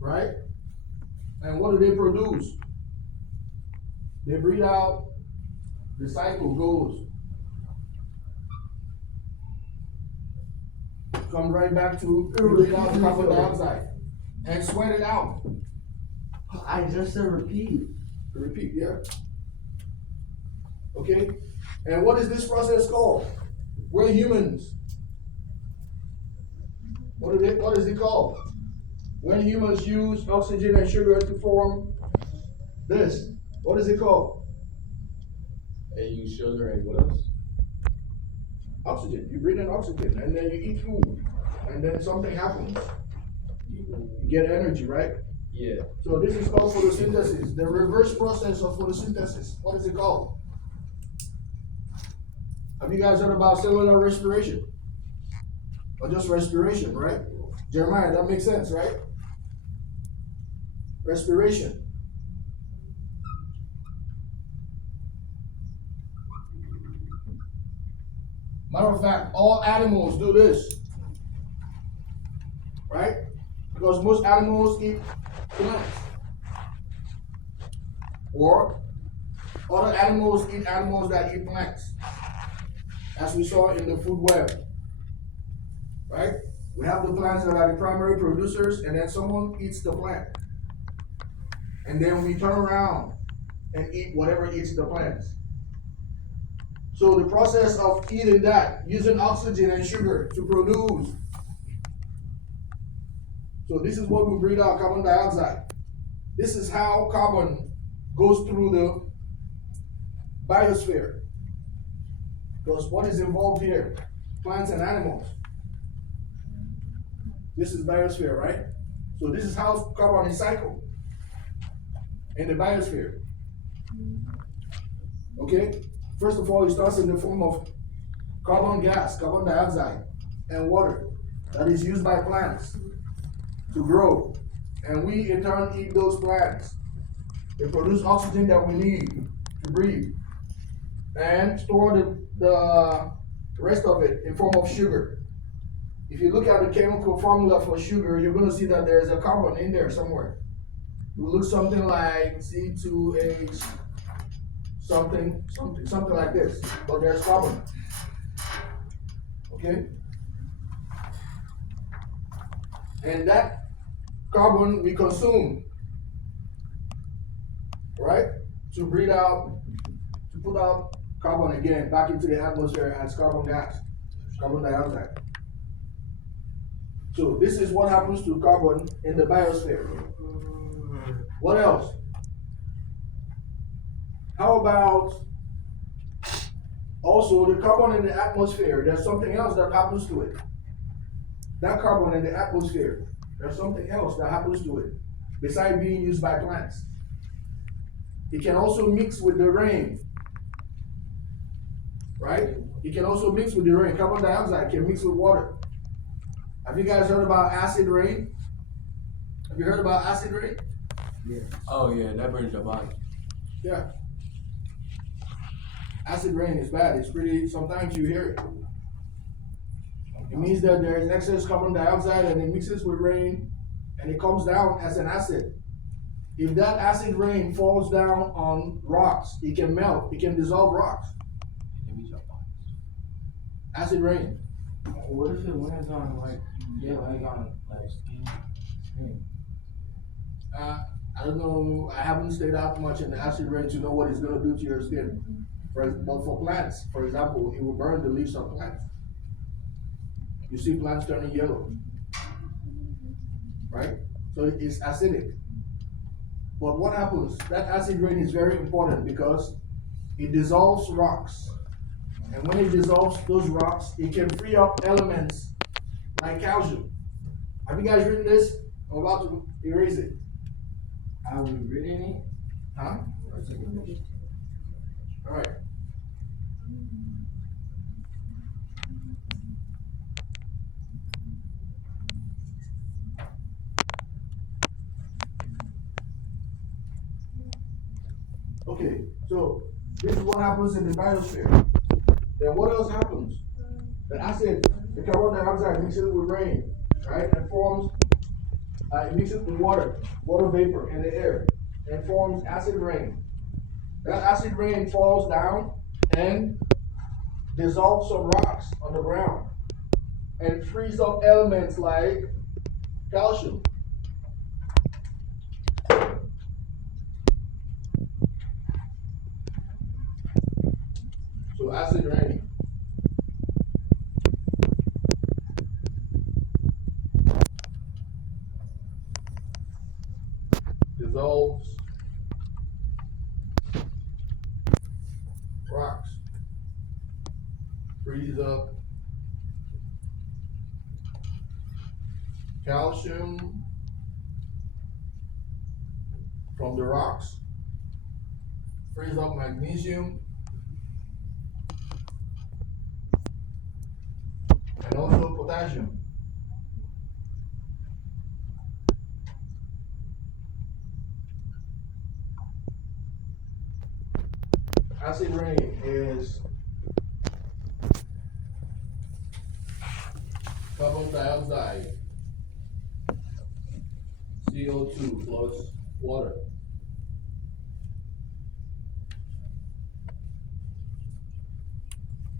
right? And what do they produce? They breathe out, the cycle goes, come right back to breathe out the carbon dioxide and sweat it out. I just said repeat. Repeat, yeah. Okay? And what is this process called? We're humans. What is it called? When humans use oxygen and sugar to form this, what is it called? They use sugar and what else? Oxygen. You breathe in oxygen and then you eat food. And then something happens. You get energy, right? Yeah. So this is called photosynthesis. The reverse process of photosynthesis. What is it called? Have you guys heard about cellular respiration? Or just respiration, right? Jeremiah, that makes sense, right? Respiration. Matter of fact, all animals do this, right? Because most animals eat plants. Or other animals eat animals that eat plants. As we saw in the food web, right? We have the plants that are the primary producers, and then someone eats the plant. And then we turn around and eat whatever eats the plants. So the process of eating that, using oxygen and sugar to produce. So this is what we breathe out, carbon dioxide. This is how carbon goes through the biosphere. Because what is involved here? Plants and animals. This is biosphere, right? So this is how carbon is cycled in the biosphere. Okay? First of all, it starts in the form of carbon gas, carbon dioxide, and water that is used by plants to grow. And we in turn eat those plants. They produce oxygen that we need to breathe and store the rest of it in form of sugar. If you look at the chemical formula for sugar, you're going to see that there's a carbon in there somewhere. It will look something like C2H something like this, but there's carbon. Okay? And that carbon we consume, right? To breathe out, to put out carbon again back into the atmosphere as carbon gas, carbon dioxide. So this is what happens to carbon in the biosphere. What else? How about also the carbon in the atmosphere? There's something else that happens to it. That carbon in the atmosphere, there's something else that happens to it besides being used by plants. It can also mix with the rain, right? It can also mix with the rain. Carbon dioxide can mix with water. Have you guys heard about acid rain? Have you heard about acid rain? Yeah. Oh yeah, that burns your body. Yeah. Acid rain is bad. It's pretty, sometimes you hear it. It means that there is excess carbon dioxide and it mixes with rain and it comes down as an acid. If that acid rain falls down on rocks, it can melt, it can dissolve rocks. Acid rain. What if it lands on like skin? I don't know, I haven't stayed out much in the acid rain to know what it's going to do to your skin. But for plants, for example, it will burn the leaves of plants. You see plants turning yellow, right? So it's acidic. But what happens? That acid rain is very important because it dissolves rocks. And when it dissolves those rocks, it can free up elements like calcium. Have you guys written this? I'm about to erase it. Are we reading it? Huh? All right. Okay, so this is what happens in the biosphere. Then what else happens? The acid, the carbon dioxide mixes with rain, right, and forms It mixes with water vapor in the air, and forms acid rain. That acid rain falls down and dissolves some rocks on the ground and frees up elements like calcium. So acid rain. Dissolves rocks, frees up calcium from the rocks, frees up magnesium, and also potassium. Acid rain is carbon dioxide, CO2 plus water.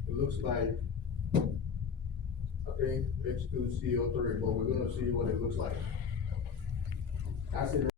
It looks like, I think H2CO3, but we're gonna see what it looks like. Acid